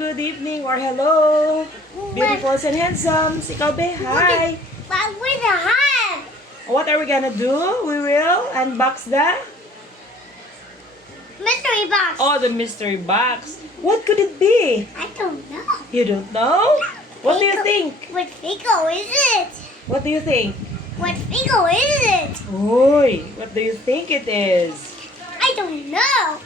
good evening, or hello, beautifuls and handsomes. Ikaw, be, hi. But with a hand. What are we gonna do? We will unbox the Mystery box. the mystery box. What could it be? I don't know. You don't know? What do you think? What Figo is it? What do you think? What Figo is it? Oy, what do you think it is? I don't know.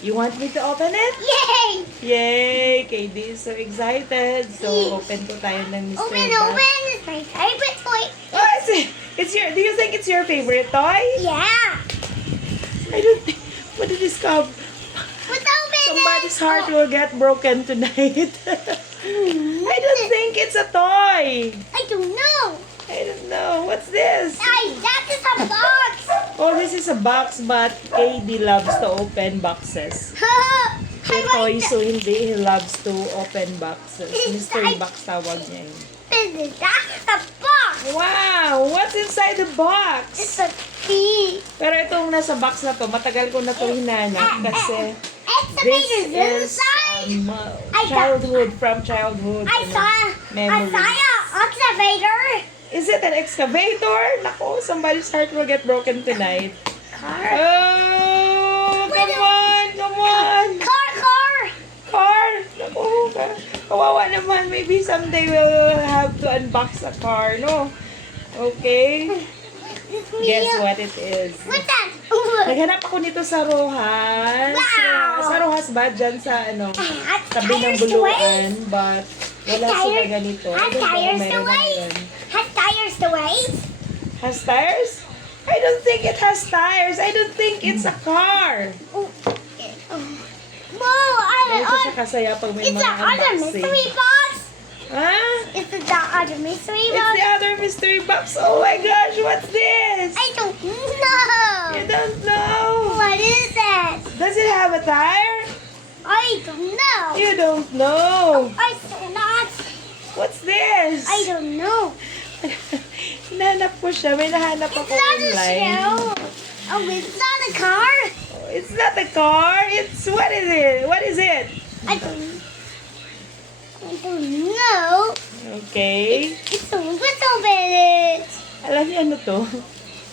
You want me to open it? Yay! Yay! KD is so excited. So, open ko tayo ng mystery box. Open. It's my favorite toy. Oh, it's your, do you think it's your favorite toy? Yeah. I don't think, what did this come? Let's open Somebody's it. heart will get broken tonight. I don't think it's a toy. I don't know. I don't know. What's this? That is a box. Oh, this is a box, but KD loves to open boxes. May toy, so hindi. He loves to open boxes. Mystery box tawag niya yun. That's a box. Wow! What's inside the box? It's a key. Pero itong nasa box na to, matagal ko na to hinanap kasi Excavator this is inside. childhood, from childhood. I saw memories. an excavator. Is it an excavator? Nako, somebody's heart will get broken tonight. Car. Oh, come on, come on. Car. Nako, kawawa naman. Maybe someday we'll have to unbox a car, no? Okay. Guess what it is? What's that? Naghanap ako nito sa Rojas. Wow. Sa Rojas ba? Dyan sa ano, Has tabi ng tires to buluan. wait. But wala Has sila tires- ganito. has I don't know tires kung to meron na wait. yun. Has tires to wait. Has tires? I don't think it has tires. I don't think it's a car. Ganito siya kasaya pag may It's mga the other unboxing. mystery box. Ha? It's the other mystery It's box. the other mystery box. Oh my gosh, what's this? I don't know. You don't know. What is it? Does it have a tire? I don't know. You don't know. I cannot. What's this? I don't know. Hinahanap ko siya. May nahanap It's ako not a online. shell. Oh, it's not a car. It's not a car. It's, what is it? What is it? I don't know. Okay. It's a little bit. Alam niyo ano to?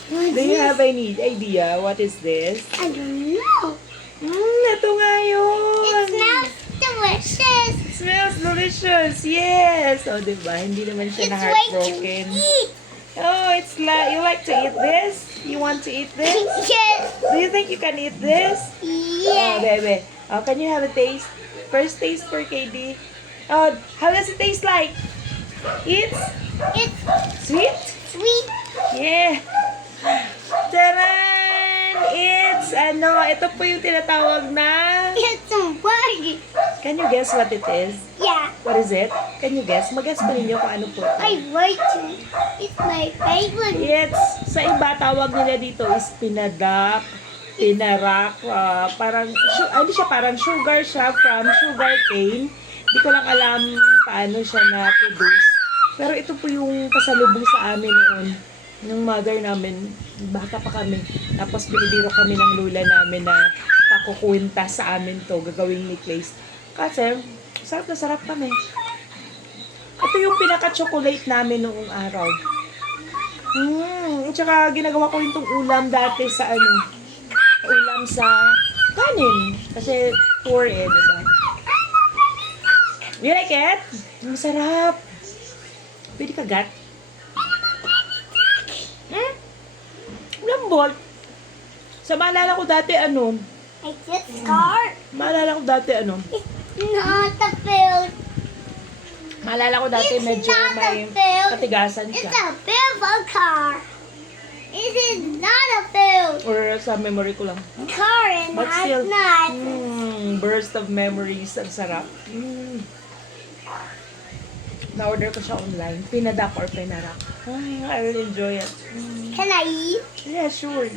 What's Do you this? have any idea? What is this? I don't know. Ito nga yun. It smells delicious. It smells delicious. Yes. O, diba? Hindi naman siya It's na way to heartbroken. eat. Oh, it's like, you like to eat this? You want to eat this? Yes. Do you think you can eat this? Oh, Yes. baby. Oh, can you have a taste? First taste for KD. Oh, how does it taste like? It's It's sweet? sweet. Yeah. Taran! It's, ito po yung tinatawag na... It's a bug. Can you guess what it is? Yeah. What is it? Can you guess? Mag-guess po ninyo kung ano po ito. I like it. It's my favorite. It's, sa iba, tawag nila dito is pinadak, pinarak, parang, ano siya, parang sugar siya from sugar cane. Hindi ko lang alam paano siya na-produce. Pero ito po yung pasalubong sa amin noon. Ng mother namin, bata pa kami. Tapos binibiro kami ng lula namin na pakukwinta sa amin to, gagawing necklace. Kasi, sarap na sarap kami. Ito yung pinaka-chocolate namin noong araw. Tsaka ginagawa ko yung ulam dati sa ulam sa kanin. Kasi poor diba? You like it? Masarap. Pwede kagat? Lambot. Sa maalala ko dati I just scar. maalala ko dati It's not a field. maalala ko dati It's medyo not a may field. katigasan It's siya. a beautiful car. It is not a field. Or sa memory ko lang. Car and But has still, not. burst of memories. Ang sarap. Na-order ko siya online. Pinadak or pinarak. I will enjoy it. Can I eat? Yeah, sure.